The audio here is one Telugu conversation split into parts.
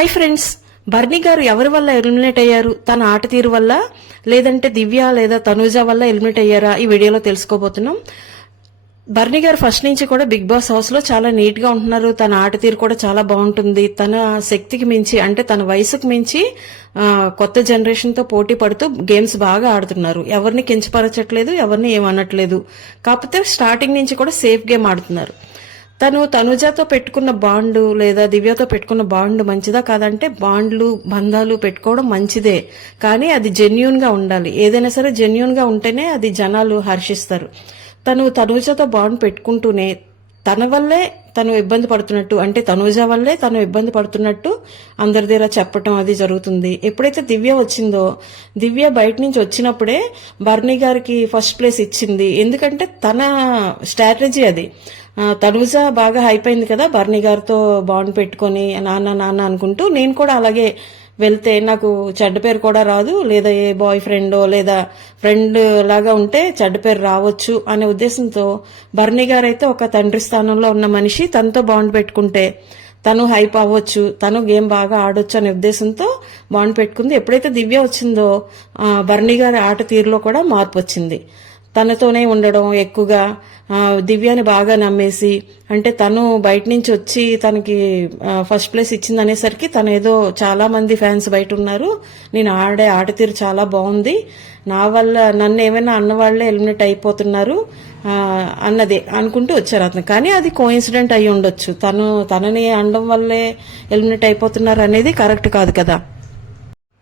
హాయ్ ఫ్రెండ్స్ బర్నీ గారు ఎవరి వల్ల ఎలిమినేట్ అయ్యారు? తన ఆట తీరు వల్ల లేదంటే దివ్య లేదా తనూజ వల్ల ఎలిమినేట్ అయ్యారా? ఈ వీడియోలో తెలుసుకోబోతున్నాం. బర్నీ గారు ఫస్ట్ నుంచి కూడా బిగ్ బాస్ హౌస్లో చాలా నీట్గా ఉంటున్నారు. తన ఆట తీరు కూడా చాలా బాగుంటుంది. తన శక్తికి మించి అంటే తన వయసుకు మించి కొత్త జనరేషన్తో పోటీ పడుతూ గేమ్స్ బాగా ఆడుతున్నారు. ఎవరిని కించపరచట్లేదు ఎవరిని ఏమనట్లేదు. కాకపోతే స్టార్టింగ్ నుంచి కూడా సేఫ్ గేమ్ ఆడుతున్నారు. తను తనుజాతో పెట్టుకున్న బాండ్ లేదా దివ్యతో పెట్టుకున్న బాండ్ మంచిదా కాదంటే బాండ్లు బంధాలు పెట్టుకోవడం మంచిదే. కానీ అది జెన్యున్గా ఉండాలి. ఏదైనా సరే జెన్యున్గా ఉంటేనే అది జనాలు హర్షిస్తారు. తను తనుజతో బాండ్ పెట్టుకుంటూనే తన వల్లే తను ఇబ్బంది పడుతున్నట్టు అంటే తనుజ వల్లే తను ఇబ్బంది పడుతున్నట్టు అందరి దగ్గర చెప్పటం అది జరుగుతుంది. ఎప్పుడైతే దివ్య వచ్చిందో దివ్య బయట నుంచి వచ్చినప్పుడే బర్నీ గారికి ఫస్ట్ ప్లేస్ ఇచ్చింది. ఎందుకంటే తన స్ట్రాటజీ అది. తనుజ బాగా హైప్ అయింది కదా బర్నీ గారితో బాండ్ పెట్టుకొని నాన్న నాన్న అనుకుంటూ నేను కూడా అలాగే వెళ్తే నాకు చెడ్డ పేరు కూడా రాదు లేదా ఏ బాయ్ ఫ్రెండో లేదా ఫ్రెండ్ లాగా ఉంటే చెడ్డ పేరు రావచ్చు అనే ఉద్దేశంతో బర్నీ గారు అయితే ఒక తండ్రి స్థానంలో ఉన్న మనిషి తనతో బాండ్ పెట్టుకుంటే తను హైప్ అవ్వచ్చు తను గేమ్ బాగా ఆడొచ్చు అనే ఉద్దేశంతో బాండ్ పెట్టుకుంది. ఎప్పుడైతే దివ్య వచ్చిందో బర్నీ గారి ఆట తీరులో కూడా మార్పు వచ్చింది. తనతోనే ఉండడం ఎక్కువగా దివ్యాని బాగా నమ్మేసి అంటే తను బయట నుంచి వచ్చి తనకి ఫస్ట్ ప్లేస్ ఇచ్చింది అనేసరికి తను ఏదో చాలా మంది ఫ్యాన్స్ బయట ఉన్నారు. నేను ఆడే ఆట తీరు చాలా బాగుంది. నా వల్ల నన్ను ఏమైనా అన్న వాళ్ళే ఎలిమినేట్ అయిపోతున్నారు అన్నది అనుకుంటూ వచ్చారు అతను. కానీ అది కోఇన్సిడెంట్ అయి ఉండొచ్చు. తను తనని అనడం వల్లే ఎలిమినేట్ అయిపోతున్నారు అనేది కరెక్ట్ కాదు కదా.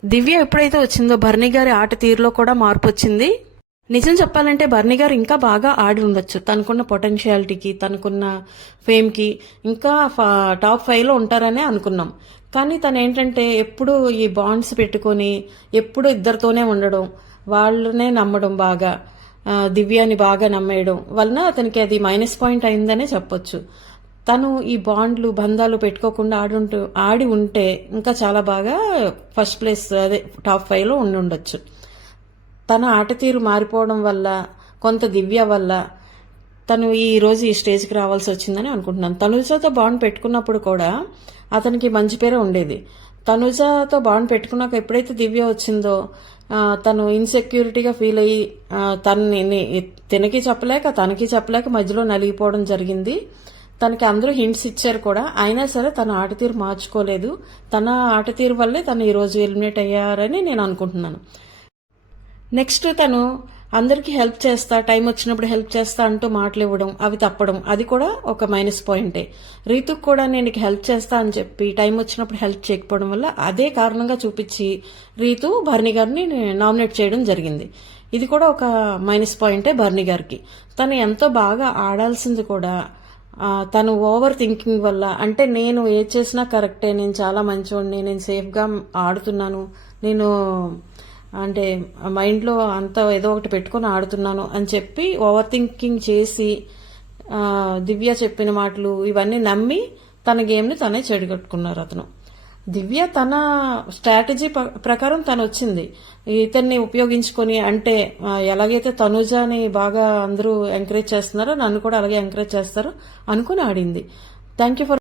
దివ్య ఎప్పుడైతే వచ్చిందో భరణి గారి ఆట తీరులో కూడా మార్పు వచ్చింది. నిజం చెప్పాలంటే బర్నీ గారు ఇంకా బాగా ఆడి ఉండొచ్చు. తనకున్న పొటెన్షియాలిటీకి తనకున్న ఫేమ్కి ఇంకా టాప్ ఫైవ్లో ఉంటారనే అనుకున్నాం. కానీ తను ఏంటంటే ఎప్పుడు ఈ బాండ్స్ పెట్టుకొని ఎప్పుడు ఇద్దరితోనే ఉండడం వాళ్ళనే నమ్మడం బాగా దివ్యాని బాగా నమ్మేయడం వలన అతనికి అది మైనస్ పాయింట్ అయిందనే చెప్పొచ్చు. తను ఈ బాండ్లు బంధాలు పెట్టుకోకుండా ఆడుంటూ ఆడి ఉంటే ఇంకా చాలా బాగా ఫస్ట్ ప్లేస్ అదే టాప్ ఫైవ్లో ఉండి ఉండొచ్చు. తన ఆట తీరు మారిపోవడం వల్ల కొంత దివ్య వల్ల తను ఈరోజు ఈ స్టేజ్కి రావాల్సి వచ్చిందని అనుకుంటున్నాను. తనుజతో బాండ్ పెట్టుకున్నప్పుడు కూడా అతనికి మంచి పేరే ఉండేది. తనుజతో బాండ్ పెట్టుకున్నాక ఎప్పుడైతే దివ్య వచ్చిందో తను ఇన్సెక్యూరిటీగా ఫీల్ అయ్యి తనని తినకి చెప్పలేక తనకి చెప్పలేక మధ్యలో నలిగిపోవడం జరిగింది. తనకి అందరూ హింట్స్ ఇచ్చారు కూడా. అయినా సరే తన ఆట తీరు మార్చుకోలేదు. తన ఆట తీరు వల్లే తను ఈరోజు ఎలిమినేట్ అయ్యారని నేను అనుకుంటున్నాను. నెక్స్ట్ తను అందరికీ హెల్ప్ చేస్తా టైం వచ్చినప్పుడు హెల్ప్ చేస్తా అంటూ మాటలు ఇవ్వడం అవి తప్పడం అది కూడా ఒక మైనస్ పాయింటే. రీతుకు కూడా నేను హెల్ప్ చేస్తా అని చెప్పి టైం వచ్చినప్పుడు హెల్ప్ చేయకపోవడం వల్ల అదే కారణంగా చూపించి రీతు భరణి గారిని నామినేట్ చేయడం జరిగింది. ఇది కూడా ఒక మైనస్ పాయింటే భరణి గారికి. తను ఎంతో బాగా ఆడాల్సింది కూడా తను ఓవర్ థింకింగ్ వల్ల. అంటే నేను ఏ చేసినా కరెక్టే నేను చాలా మంచివాడిని నేను సేఫ్గా ఆడుతున్నాను నేను అంటే మైండ్లో అంత ఏదో ఒకటి పెట్టుకొని ఆడుతున్నాను అని చెప్పి ఓవర్ థింకింగ్ చేసి దివ్య చెప్పిన మాటలు ఇవన్నీ నమ్మి తన గేమ్ని తనే చెడగొట్టుకున్నారు అతను. దివ్య తన స్ట్రాటజీ ప- ప్రకారం తను వచ్చింది. ఇతన్ని ఉపయోగించుకొని అంటే ఎలాగైతే తనుజాని బాగా అందరూ ఎంకరేజ్ చేస్తున్నారో నన్ను కూడా అలాగే ఎంకరేజ్ చేస్తారో అనుకుని ఆడింది. Thank you for